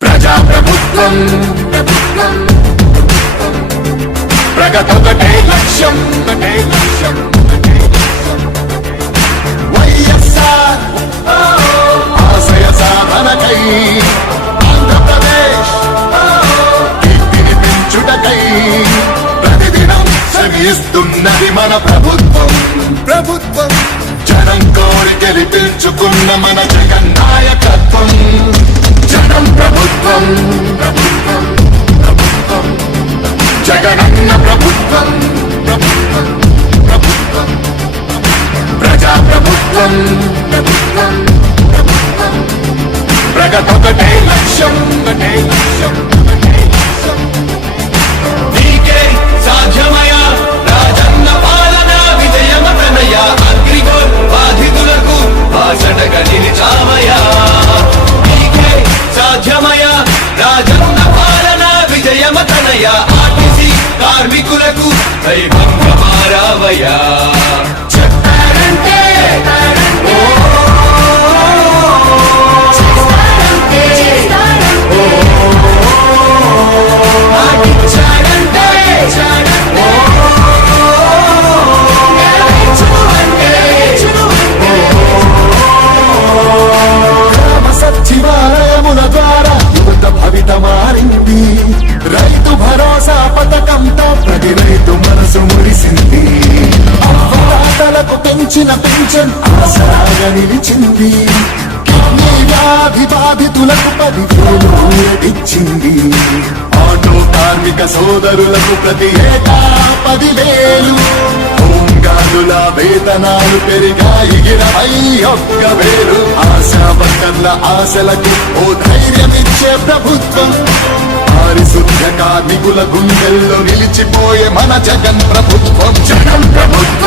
ప్రజాప్రభుత్వం ప్రగతొకటే లక్ష్యం వైఎస్ఆర్ ఆశయ సాధనకై ఆంధ్రప్రదేశ్ కీర్తిని పెంచుటకై ప్రతిదినం శ్రమిస్తున్నది మన ప్రభుత్వం జనం కోరి గెలిపించుకున్న మన జగన్ నాయకత్వం జనం ప్రభుత్వం జగనన్న ప్రభుత్వం ప్రజాప్రభుత్వం ప్రగతొకటే లక్ష్యం నీకే సాధ్యమయా రాజన్న పాలన విజయమతనయ అగ్రిగోల్ బాధితులకు భాషటగా నిలిచామయా నీకే సాధ్యమయా రాజన్న పాలన విజయమతనయ ఆర్టీసీ కార్మికులకు దైవంగా మారావయా చెప్పారంటే సచివాలయముల ద్వారా యువత భవిత మారింది రైతు భరోసా పథకంతో ప్రతి రైతు మనసు మురిసింది అవ్వతాతలకు పెంచిన పెన్షన్ ఆసరాగా నిలిచింది కిడ్నీ వ్యాధి బాధితులకు 10,000 ఊరటిచ్చింది ఆటో కార్మిక సోదరులకు ప్రతి ఏటా 10,000 హోంగార్డుల వేతనాలు పెరిగాయి 21,000 ఆశా వర్కర్ల ఆశలకు ఓ ధైర్యమిచ్చే ప్రభుత్వం పారిశుద్ధ్య కార్మికుల గుండెల్లో నిలిచిపోయే మన జగన్ ప్రభుత్వం జగన్ ప్రభుత్వం